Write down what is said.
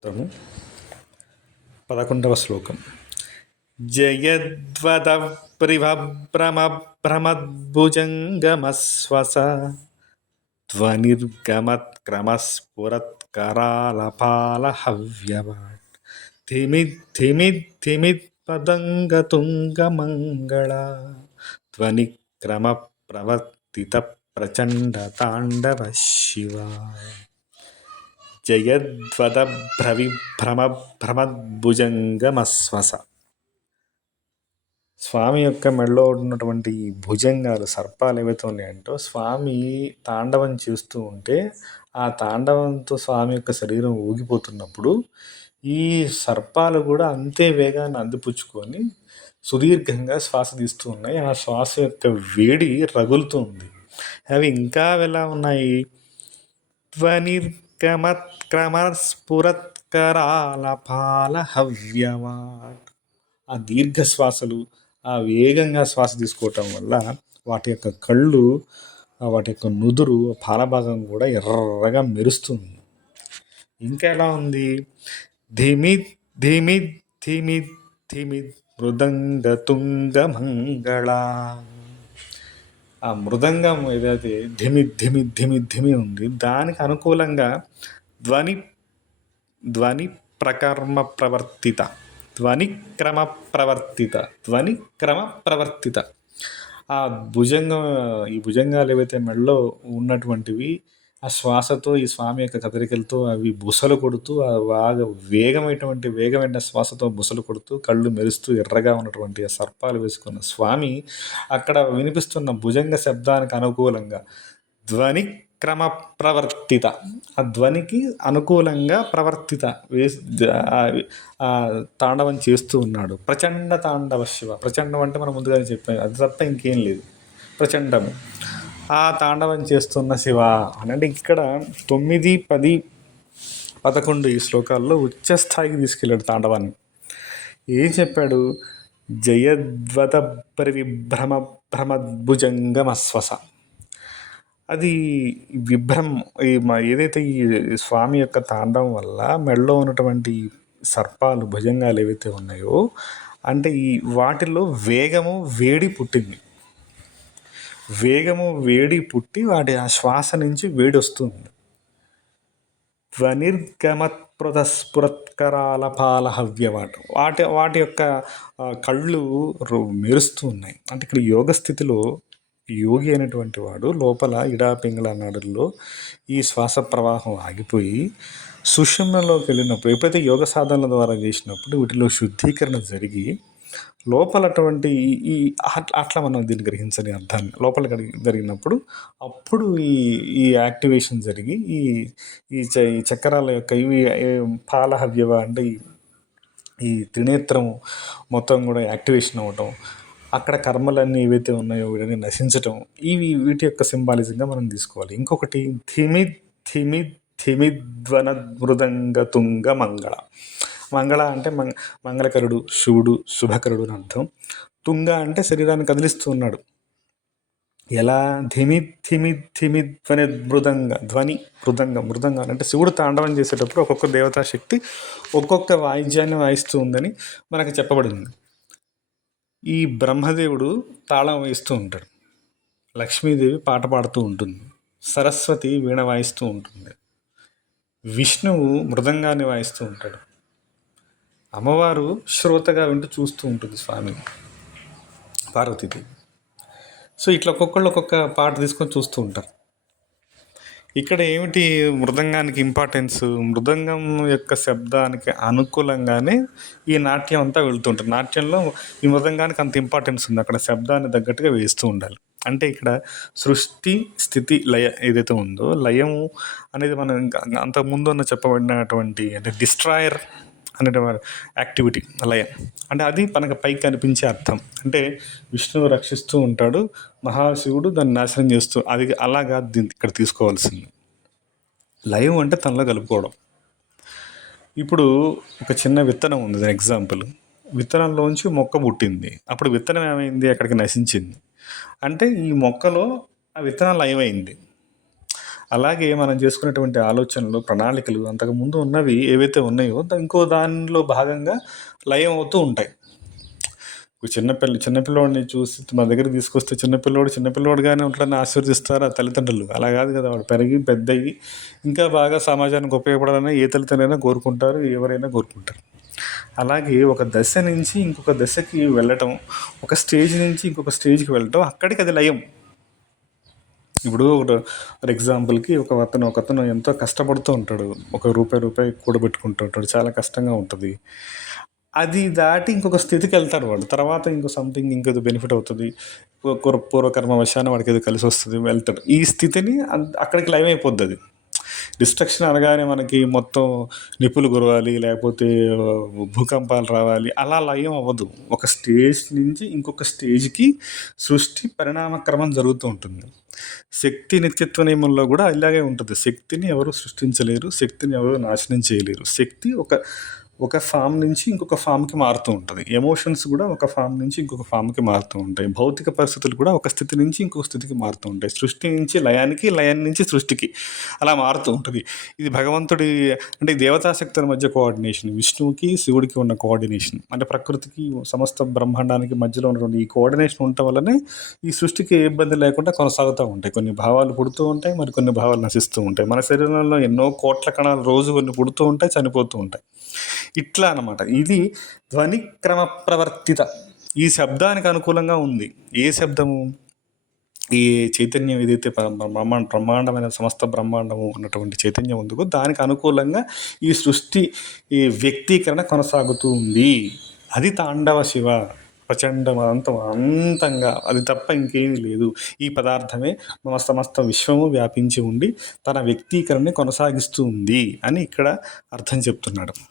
స్తోత్రము పదకొండవ శ్లోకం జయద్వద ప్రిభ్రమభ్రమద్భుజంగమశ్వస ధ్వనిర్గమత్క్రమస్ఫురత్కరాలపాలహవ్యవాట్ ధిమిద్ ధిమిద్ ధిమిద్ పదంగతుంగమంగళ ధ్వనిక్రమ ప్రవర్తిత ప్రచండ తాండవ శివ జయద్వదభ్రవిభ్రమభ్రమద్భుజంగమశ్వస స్వామి యొక్క మెడలో ఉన్నటువంటి భుజంగాలు సర్పాలు ఏవైతే ఉన్నాయంటో స్వామి తాండవం చేస్తూ ఉంటే ఆ తాండవంతో స్వామి యొక్క శరీరం ఊగిపోతున్నప్పుడు ఈ సర్పాలు కూడా అంతే వేగాన్ని అందిపుచ్చుకొని సుదీర్ఘంగా శ్వాస తీస్తూ ఉన్నాయి. ఆ శ్వాస యొక్క వేడి రగులుతుంది అవి ఇంకా ఎలా ఉన్నాయి? ధ్వనిర్గమత్క్రమస్ఫురత్కరాలపాలహవ్యవాట్ ఆ దీర్ఘ శ్వాసలు ఆ వేగంగా శ్వాస తీసుకోవటం వల్ల వాటి యొక్క కళ్ళు వాటి యొక్క నుదురు పాలభాగం కూడా ఎర్రగా మెరుస్తుంది. ఇంకా ఎలా ఉంది? ధిమి ధిమి ధిమి ధిమి మృదంగ తుంగ మంగళ. ఆ మృదంగం ఏదైతే ధిమి ధిమి ధిమి ధిమి ఉంది దానికి అనుకూలంగా ధ్వని ధ్వని ప్రకర్మ ప్రవర్తిత. ధ్వని క్రమ ప్రవర్తిత. ధ్వని క్రమ ప్రవర్తిత. ఆ భుజంగం ఈ భుజంగాలు ఏవైతే మెడలో ఉన్నటువంటివి ఆ శ్వాసతో ఈ స్వామి యొక్క కదలికలతో అవి బుసలు కొడుతూ ఆ బాగా వేగమైనటువంటి వేగమైన శ్వాసతో బుసలు కొడుతూ కళ్ళు మెరుస్తూ ఎర్రగా ఉన్నటువంటి ఆ సర్పాలు వేసుకున్న స్వామి అక్కడ వినిపిస్తున్న భుజంగ శబ్దానికి అనుకూలంగా ధ్వని క్రమ ప్రవర్తిత. ఆ ధ్వనికి అనుకూలంగా ప్రవర్తిత. ఆ తాండవం చేస్తూ ఉన్నాడు. ప్రచండ తాండవ శివ. ప్రచండం అంటే మనం ముందుగానే చెప్పాం. అది తప్ప ఇంకేం లేదు. ప్రచండము. ఆ తాండవం చేస్తున్న శివ. అని అంటే ఇక్కడ తొమ్మిది పది పదకొండు ఈ శ్లోకాల్లో ఉచ్చ స్థాయికి తీసుకెళ్ళాడు తాండవాన్ని. ఏం చెప్పాడు? జయద్వత పరివిభ్రమ భ్రమద్భుజంగమశ్వస అది విభ్రం ఈ ఏదైతే ఈ స్వామి యొక్క తాండవం వల్ల మెడలో ఉన్నటువంటి సర్పాలు భుజంగాలు ఏవైతే ఉన్నాయో అంటే ఈ వాటిలో వేగము వేడి పుట్టింది. వేగము వేడి పుట్టి వాటి ఆ శ్వాస నుంచి వేడి వస్తుంది ధ్వనిర్గమత్పృతస్ఫురత్కరాల పాల హవ్యవాట వాటి వాటి యొక్క కళ్ళు రు- మెరుస్తూ ఉన్నాయి. అంటే ఇక్కడ యోగ స్థితిలో యోగి అయినటువంటి వాడు లోపల ఇడా నడుల్లో నాడుల్లో ఈ శ్వాస ప్రవాహం ఆగిపోయి సుషుమ్నలోకి వెళ్ళినప్పుడు ఎప్పుడైతే యోగ సాధనల ద్వారా చేసినప్పుడు వీటిలో శుద్ధీకరణ జరిగి లోపల అటువంటి ఈ- ఈ అట్లా మనం దీన్ని గ్రహించని అర్థాన్ని లోపల జరిగినప్పుడు అప్పుడు ఈ ఈ యాక్టివేషన్ జరిగి ఈ ఈ చ- ఈ చక్రాల యొక్క ఇవి పాలహవ్యవ అంటే ఈ త్రినేత్రం మొత్తం కూడా యాక్టివేషన్ అవ్వటం అక్కడ కర్మలన్నీ ఏవైతే ఉన్నాయో వీటిని నశించటం ఇవి వీటి యొక్క సింబాలిజంగా మనం తీసుకోవాలి. ఇంకొకటి థిమి థిమి థిమిధ్వన మృదంగ తుంగ మంగళ. మంగళ అంటే మంగ మంగళకరుడు శివుడు శుభకరుడు అని అర్థం. తుంగ అంటే శరీరాన్ని కదిలిస్తూ ఉన్నాడు. ఎలా? ధిమి ధిమి ధిమి ధ్వని మృదంగ ధ్వని మృదంగ మృదంగ అంటే శివుడు తాండవం చేసేటప్పుడు ఒక్కొక్క దేవతా శక్తి ఒక్కొక్క వాయిద్యాన్ని వాయిస్తూ ఉందని మనకు చెప్పబడింది. ఈ బ్రహ్మదేవుడు తాళం వేస్తూ ఉంటాడు. లక్ష్మీదేవి పాట పాడుతూ ఉంటుంది. సరస్వతి వీణ వాయిస్తూ ఉంటుంది. విష్ణువు మృదంగాన్ని వాయిస్తూ ఉంటాడు. అమ్మవారు శ్రోతగా వింటూ చూస్తూ ఉంటుంది స్వామిని పార్వతీదేవి. సో ఇట్లా ఒక్కొక్కళ్ళు ఒక్కొక్క పాట తీసుకొని చూస్తూ ఉంటారు. ఇక్కడ ఏమిటి మృదంగానికి ఇంపార్టెన్స్ మృదంగం యొక్క శబ్దానికి అనుకూలంగానే ఈ నాట్యం అంతా వెళ్తుంటుంది. నాట్యంలో ఈ మృదంగానికి అంత ఇంపార్టెన్స్ ఉంది. అక్కడ శబ్దాన్ని తగ్గట్టుగా వేస్తూ ఉండాలి. అంటే ఇక్కడ సృష్టి స్థితి లయ ఏదైతే ఉందో లయము అనేది మనం అంతకుముందు ఉన్న చెప్పబడినటువంటి అంటే డిస్ట్రాయర్ అనే యాక్టివిటీ. లయం అంటే అది మనకు పైకి కనిపించే అర్థం. అంటే విష్ణువు రక్షిస్తూ ఉంటాడు మహాశివుడు దాన్ని నాశనం చేస్తూ అది అలాగా దీన్ని ఇక్కడ తీసుకోవాల్సింది. లయం అంటే తనలో కలుపుకోవడం. ఇప్పుడు ఒక చిన్న విత్తనం ఉంది దాని ఎగ్జాంపుల్. విత్తనంలోంచి మొక్క పుట్టింది. అప్పుడు విత్తనం ఏమైంది? అక్కడికి నశించింది. అంటే ఈ మొక్కలో ఆ విత్తనం లయమైంది. అలాగే మనం చేసుకునేటువంటి ఆలోచనలు ప్రణాళికలు అంతకుముందు ఉన్నవి ఏవైతే ఉన్నాయో ఇంకో దానిలో భాగంగా లయం అవుతూ ఉంటాయి. చిన్నపిల్ల చిన్నపిల్లోడిని చూసి మా దగ్గర తీసుకొస్తే చిన్నపిల్లోడు చిన్నపిల్లోడుగానే ఉంటాడని ఆశీర్దిస్తారు ఆ తల్లిదండ్రులు? అలా కాదు కదా వాడు పెరిగి పెద్దయ్యి ఇంకా బాగా సమాజానికి ఉపయోగపడాలని ఏ తల్లిదండ్రులైనా కోరుకుంటారు ఎవరైనా కోరుకుంటారు. అలాగే ఒక దశ నుంచి ఇంకొక దశకి వెళ్ళటం ఒక స్టేజ్ నుంచి ఇంకొక స్టేజ్కి వెళ్ళటం అక్కడికి అది లయం. ఇప్పుడు ఒక ఫర్ ఎగ్జాంపుల్కి ఒక అతను ఒక అతను ఎంతో కష్టపడుతూ ఉంటాడు. ఒక రూపాయి రూపాయి కూడబెట్టుకుంటూ ఉంటాడు. చాలా కష్టంగా ఉంటుంది. అది దాటి ఇంకొక స్థితికి వెళ్తాడు వాడు. తర్వాత ఇంకో సంథింగ్ ఇంకేదో బెనిఫిట్ అవుతుంది. పూర్వకర్మ వశాన వాడికి ఏదో కలిసి వస్తుంది వెళ్తాడు. ఈ స్థితిని అక్కడికి లైవ్ అయిపోద్ది అది. డిస్ట్రక్షన్ అనగానే మనకి మొత్తం నిప్పులు గురవాలి లేకపోతే భూకంపాలు రావాలి. అలా లయం అవ్వదు. ఒక స్టేజ్ నుంచి ఇంకొక స్టేజ్కి సృష్టి పరిణామక్రమం జరుగుతూ ఉంటుంది. శక్తి నిత్యత్వ నియమంలో కూడా ఇలాగే ఉంటుంది. శక్తిని ఎవరు సృష్టించలేరు శక్తిని ఎవరు నాశనం చేయలేరు. శక్తి ఒక ఒక ఫామ్ నుంచి ఇంకొక ఫామ్కి మారుతూ ఉంటుంది. ఎమోషన్స్ కూడా ఒక ఫామ్ నుంచి ఇంకొక ఫామ్కి మారుతూ ఉంటాయి. భౌతిక పరిస్థితులు కూడా ఒక స్థితి నుంచి ఇంకొక స్థితికి మారుతూ ఉంటాయి. సృష్టి నుంచి లయానికి లయం నుంచి సృష్టికి అలా మారుతూ ఉంటుంది. ఇది భగవంతుడి అంటే దేవతాశక్తుల మధ్య కోఆర్డినేషన్ విష్ణువుకి శివుడికి ఉన్న కోఆర్డినేషన్ అంటే ప్రకృతికి సమస్త బ్రహ్మాండానికి మధ్యలో ఉన్నటువంటి ఈ కోఆర్డినేషన్ ఉండటం వల్లనే ఈ సృష్టికి ఏ ఇబ్బంది లేకుండా కొనసాగుతూ ఉంటాయి. కొన్ని భావాలు పుడుతూ ఉంటాయి మరి కొన్ని భావాలు నశిస్తూ ఉంటాయి. మన శరీరంలో ఎన్నో కోట్ల కణాలు రోజు కొన్ని పుడుతూ ఉంటాయి చనిపోతూ ఉంటాయి. ఇట్లా అన్నమాట. ఇది ధ్వని క్రమ ప్రవర్తిత ఈ శబ్దానికి అనుకూలంగా ఉంది. ఏ శబ్దము? ఈ చైతన్యం ఏదైతే బ్రహ్మాండ బ్రహ్మాండమైన సమస్త బ్రహ్మాండము ఉన్నటువంటి చైతన్యం ఉందో దానికి అనుకూలంగా ఈ సృష్టి ఈ వ్యక్తీకరణ కొనసాగుతూ ఉంది. అది తాండవ శివ ప్రచండ అంతం అంతంగా. అది తప్ప ఇంకేమీ లేదు. ఈ పదార్థమే మన సమస్త విశ్వము వ్యాపించి ఉండి తన వ్యక్తీకరణని కొనసాగిస్తూ ఉంది అని ఇక్కడ అర్థం చెప్తున్నాడు.